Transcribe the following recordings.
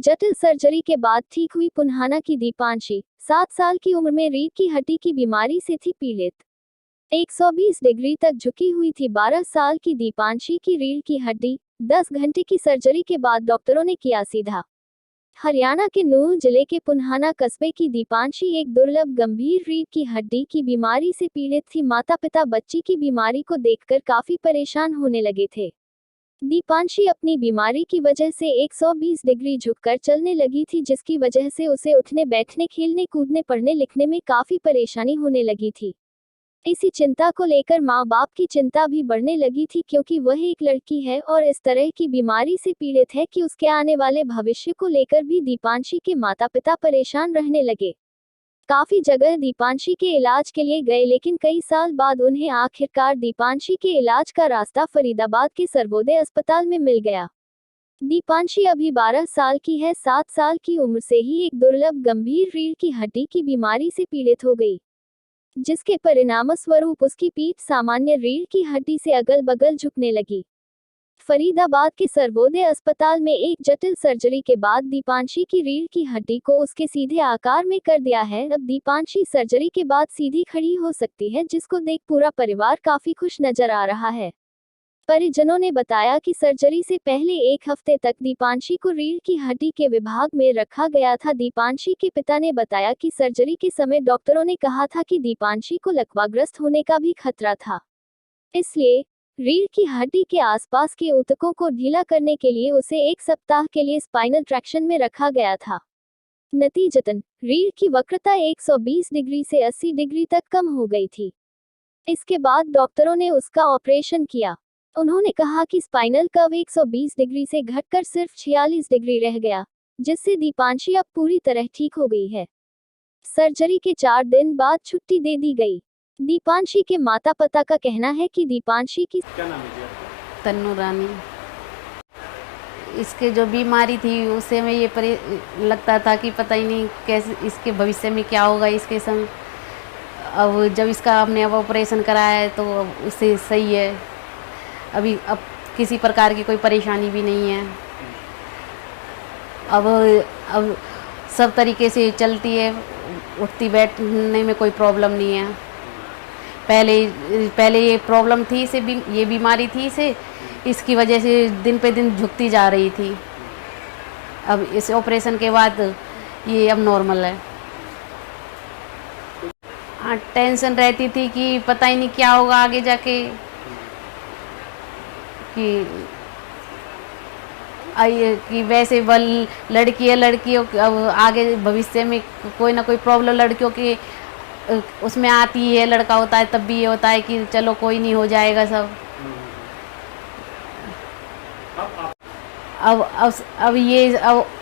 जटिल सर्जरी के बाद ठीक हुई पुन्हाना की दीपांशी। 7 साल की उम्र में रीढ़ की हड्डी की बीमारी से थी पीड़ित। 120 डिग्री तक झुकी हुई थी 12 साल की दीपांशी की रीढ़ की हड्डी। 10 घंटे की सर्जरी के बाद डॉक्टरों ने किया सीधा। हरियाणा के नूंह जिले के पुन्हाना कस्बे की दीपांशी एक दुर्लभ गंभीर रीढ़ की हड्डी की बीमारी से पीड़ित थी। माता पिता बच्ची की बीमारी को देखकर काफी परेशान होने लगे थे। दीपांशी अपनी बीमारी की वजह से 120 डिग्री झुककर चलने लगी थी, जिसकी वजह से उसे उठने बैठने खेलने कूदने पढ़ने लिखने में काफी परेशानी होने लगी थी। इसी चिंता को लेकर माँ बाप की चिंता भी बढ़ने लगी थी, क्योंकि वह एक लड़की है और इस तरह की बीमारी से पीड़ित है कि उसके आने वाले भविष्य को लेकर भी दीपांशी के माता पिता परेशान रहने लगे। काफी जगह दीपांशी के इलाज के लिए गए, लेकिन कई साल बाद उन्हें आखिरकार दीपांशी के इलाज का रास्ता फरीदाबाद के सर्वोदय अस्पताल में मिल गया। दीपांशी अभी 12 साल की है। 7 साल की उम्र से ही एक दुर्लभ गंभीर रीढ़ की हड्डी की बीमारी से पीड़ित हो गई, जिसके परिणामस्वरूप उसकी पीठ सामान्य रीढ़ की हड्डी से अगल बगल झुकने लगी। फरीदाबाद के सर्वोदय अस्पताल में एक जटिल सर्जरी के बाद दीपांशी की रीढ़ की हड्डी को उसके सीधे आकार में कर दिया है। अब दीपांशी सर्जरी के बाद सीधी खड़ी हो सकती है, जिसको देख पूरा परिवार काफी खुश नजर आ रहा है। परिजनों ने बताया कि सर्जरी से पहले 1 हफ्ते तक दीपांशी को रीढ़ की हड्डी के विभाग में रखा गया था। दीपांशी के पिता ने बताया कि सर्जरी के समय डॉक्टरों ने कहा था कि दीपांशी को लकवाग्रस्त होने का भी खतरा था, इसलिए रीढ़ की हड्डी के आसपास के ऊतकों को ढीला करने के लिए उसे 1 सप्ताह के लिए स्पाइनल ट्रैक्शन में रखा गया था। नतीजतन रीढ़ की वक्रता 120 डिग्री से 80 डिग्री तक कम हो गई थी। इसके बाद डॉक्टरों ने उसका ऑपरेशन किया। उन्होंने कहा कि स्पाइनल कर्व 120 डिग्री से घटकर सिर्फ 46 डिग्री रह गया, जिससे दीपांशी अब पूरी तरह ठीक हो गई है। सर्जरी के 4 दिन बाद छुट्टी दे दी गई। दीपांशी के माता पिता का कहना है कि दीपांशी की क्या नाम है जी आपका? तन्नू रानी। इसके जो बीमारी थी उससे में ये लगता था कि पता ही नहीं कैसे इसके भविष्य में क्या होगा इसके संग। अब जब इसका हमने अब ऑपरेशन कराया है तो अब उससे सही है। अब किसी प्रकार की कोई परेशानी भी नहीं है। अब सब तरीके से चलती है, उठती बैठने में कोई प्रॉब्लम नहीं है। पहले ये प्रॉब्लम थी, ये बीमारी थी इसकी वजह से दिन पे दिन झुकती जा रही थी। अब इस ऑपरेशन के बाद ये अब नॉर्मल है। हाँ, टेंशन रहती थी कि पता ही नहीं क्या होगा आगे जाके, कि वैसे लड़की है, लड़कियों अब आगे भविष्य में कोई ना कोई प्रॉब्लम लड़कियों की उसमें आती है। लड़का होता है तब भी ये होता है कि चलो कोई नहीं, हो जाएगा सब। अब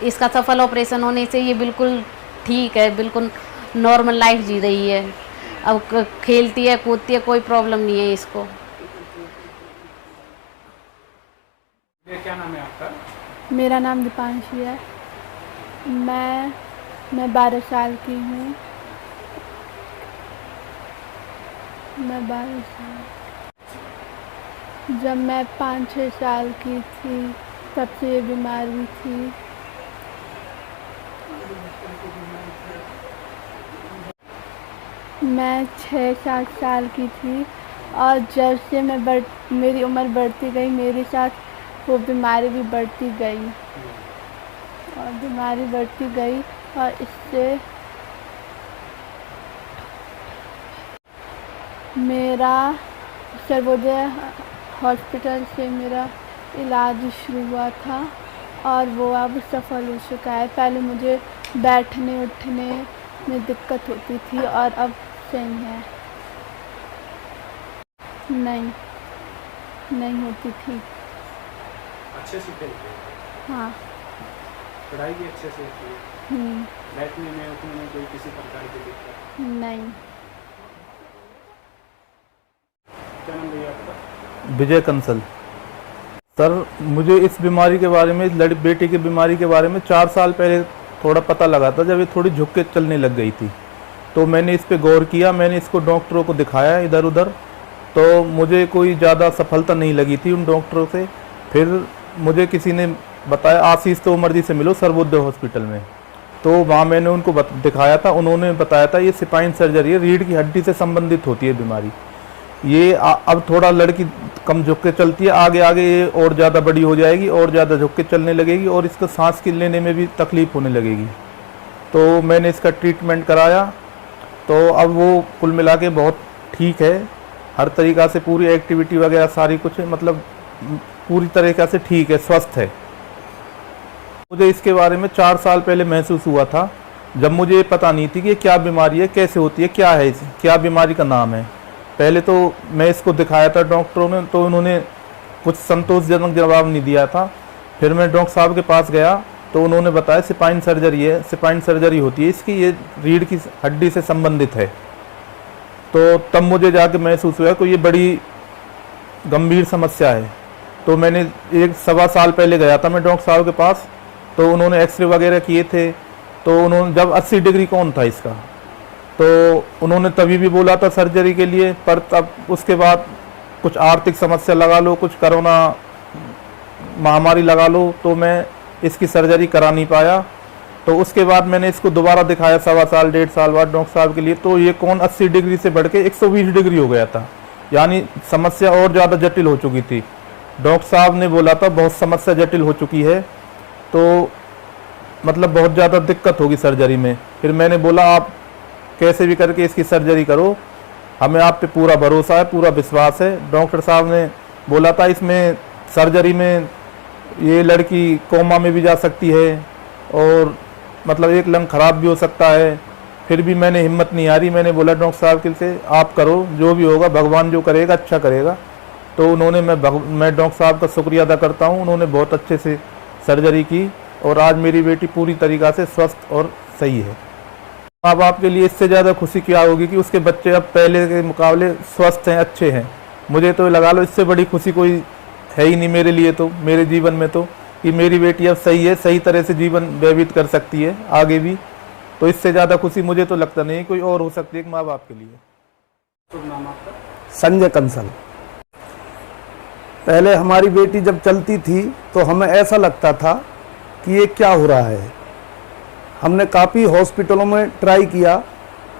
इसका सफल ऑपरेशन होने से ये बिल्कुल ठीक है, बिल्कुल नॉर्मल लाइफ जी रही है। अब खेलती है कूदती है, कोई प्रॉब्लम नहीं है इसको। क्या नाम है आपका? मेरा नाम दीपांशी है। मैं 12 साल की हूँ। मैं 12 साल, जब मैं 5-6 साल की थी तब से ये बीमारी थी। मैं 6-7 साल की थी और जब से मेरी उम्र बढ़ती गई, मेरे साथ वो बीमारी भी बढ़ती गई और इससे मेरा सर्वोदय हॉस्पिटल से मेरा इलाज शुरू हुआ था और वो अब सफल हो चुका है। पहले मुझे बैठने उठने में दिक्कत होती थी और अब सही है। नहीं होती थी। अच्छे से खेलते हैं? हाँ। पढ़ाई भी अच्छे से होती है? बैठने में उठने में कोई किसी प्रकार की दिक्कत नहीं। क्या नाम भैया आपका? विजय कंसल। सर, मुझे इस बीमारी के बारे में, इस बेटी की बीमारी के बारे में 4 साल पहले थोड़ा पता लगा था, जब ये थोड़ी झुक के चलने लग गई थी। तो मैंने इस पे गौर किया, मैंने इसको डॉक्टरों को दिखाया इधर उधर, तो मुझे कोई ज़्यादा सफलता नहीं लगी थी उन डॉक्टरों से। फिर मुझे किसी ने बताया आशीष तोमर जी से मिलो सर्वोदय हॉस्पिटल में। तो वहाँ मैंने उनको दिखाया था, उन्होंने बताया था ये स्पाइन सर्जरी है, रीढ़ की हड्डी से संबंधित होती है बीमारी। ये अब थोड़ा लड़की कम झुक के चलती है, आगे आगे ये और ज़्यादा बड़ी हो जाएगी और ज़्यादा झुक के चलने लगेगी और इसको सांस की लेने में भी तकलीफ़ होने लगेगी। तो मैंने इसका ट्रीटमेंट कराया, तो अब वो कुल मिला के बहुत ठीक है, हर तरीक़ा से पूरी एक्टिविटी वगैरह सारी कुछ मतलब पूरी तरीक़ा से ठीक है, स्वस्थ है। मुझे इसके बारे में 4 साल पहले महसूस हुआ था, जब मुझे ये पता नहीं थी कि ये क्या बीमारी है, कैसे होती है, क्या है, क्या बीमारी का नाम है। पहले तो मैं इसको दिखाया था डॉक्टरों ने, तो उन्होंने कुछ संतोषजनक जवाब नहीं दिया था। फिर मैं डॉक्टर साहब के पास गया तो उन्होंने बताया स्पाइन सर्जरी है, स्पाइन सर्जरी होती है इसकी, ये रीढ़ की हड्डी से संबंधित है। तो तब मुझे जाके महसूस हुआ कि ये बड़ी गंभीर समस्या है। तो मैंने 1-1.25 साल पहले गया था मैं डॉक्टर साहब के पास, तो उन्होंने एक्सरे वगैरह किए थे। तो उन्होंने जब 80 डिग्री कौन था इसका, तो उन्होंने तभी भी बोला था सर्जरी के लिए, पर तब उसके बाद कुछ आर्थिक समस्या लगा लो, कुछ कोरोना महामारी लगा लो, तो मैं इसकी सर्जरी करा नहीं पाया। तो उसके बाद मैंने इसको दोबारा दिखाया 1.25 साल 1.5 साल बाद डॉक्टर साहब के लिए, तो ये कौन 80 डिग्री से बढ़ के 120 डिग्री हो गया था, यानी समस्या और ज़्यादा जटिल हो चुकी थी। डॉक्टर साहब ने बोला था बहुत समस्या जटिल हो चुकी है, तो मतलब बहुत ज़्यादा दिक्कत होगी सर्जरी में। फिर मैंने बोला आप कैसे भी करके इसकी सर्जरी करो, हमें आप पे पूरा भरोसा है, पूरा विश्वास है। डॉक्टर साहब ने बोला था इसमें सर्जरी में ये लड़की कोमा में भी जा सकती है और मतलब एक लंग ख़राब भी हो सकता है। फिर भी मैंने हिम्मत नहीं हारी, मैंने बोला डॉक्टर साहब के से आप करो, जो भी होगा भगवान जो करेगा अच्छा करेगा। तो उन्होंने मैं डॉक्टर साहब का शुक्रिया अदा करता हूँ, उन्होंने बहुत अच्छे से सर्जरी की और आज मेरी बेटी पूरी तरीक़ा से स्वस्थ और सही है। माँ बाप के लिए इससे ज़्यादा खुशी क्या होगी कि उसके बच्चे अब पहले के मुकाबले स्वस्थ हैं, अच्छे हैं। मुझे तो लगा लो इससे बड़ी खुशी कोई है ही नहीं मेरे लिए, तो मेरे जीवन में तो कि मेरी बेटी अब सही है, सही तरह से जीवन व्यतीत कर सकती है आगे भी। तो इससे ज़्यादा खुशी मुझे तो लगता नहीं कोई और हो सकती है एक माँ बाप के लिए। शुभ नाम आपका? संजय कंसल। पहले हमारी बेटी जब चलती थी तो हमें ऐसा लगता था कि ये क्या हो रहा है। हमने काफ़ी हॉस्पिटलों में ट्राई किया,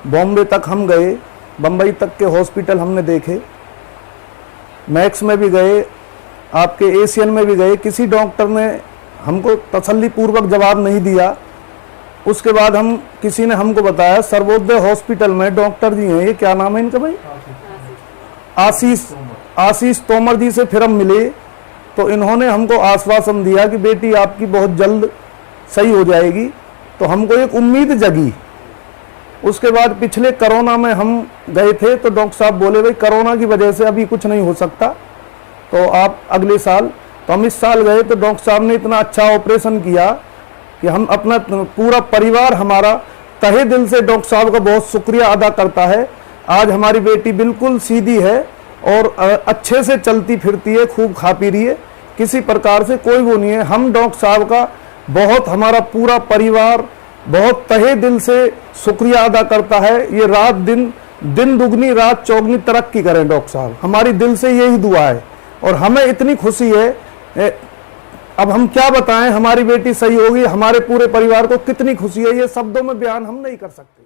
बॉम्बे तक हम गए, बम्बई तक के हॉस्पिटल हमने देखे, मैक्स में भी गए, आपके एशियन में भी गए, किसी डॉक्टर ने हमको तसल्ली पूर्वक जवाब नहीं दिया। उसके बाद किसी ने हमको बताया सर्वोदय हॉस्पिटल में डॉक्टर जी हैं, ये क्या नाम है इनका भाई, आशीष तोमर जी से फिर हम मिले। तो इन्होंने हमको आश्वासन दिया कि बेटी आपकी बहुत जल्द सही हो जाएगी। तो हमको एक उम्मीद जगी। उसके बाद पिछले कोरोना में हम गए थे तो डॉक्टर साहब बोले भाई कोरोना की वजह से अभी कुछ नहीं हो सकता, तो आप अगले साल। तो हम इस साल गए तो डॉक्टर साहब ने इतना अच्छा ऑपरेशन किया कि हम अपना पूरा परिवार हमारा तहे दिल से डॉक्टर साहब का बहुत शुक्रिया अदा करता है। आज हमारी बेटी बिल्कुल सीधी है और अच्छे से चलती फिरती है, खूब खा पी रही है, किसी प्रकार से कोई वो नहीं है। हम डॉक्टर साहब का बहुत, हमारा पूरा परिवार बहुत तहे दिल से शुक्रिया अदा करता है। ये रात दिन दुगनी रात चौगनी तरक्की करें डॉक्टर साहब, हमारी दिल से यही दुआ है। और हमें इतनी खुशी है, अब हम क्या बताएं, हमारी बेटी सही होगी, हमारे पूरे परिवार को कितनी खुशी है, ये शब्दों में बयान हम नहीं कर सकते।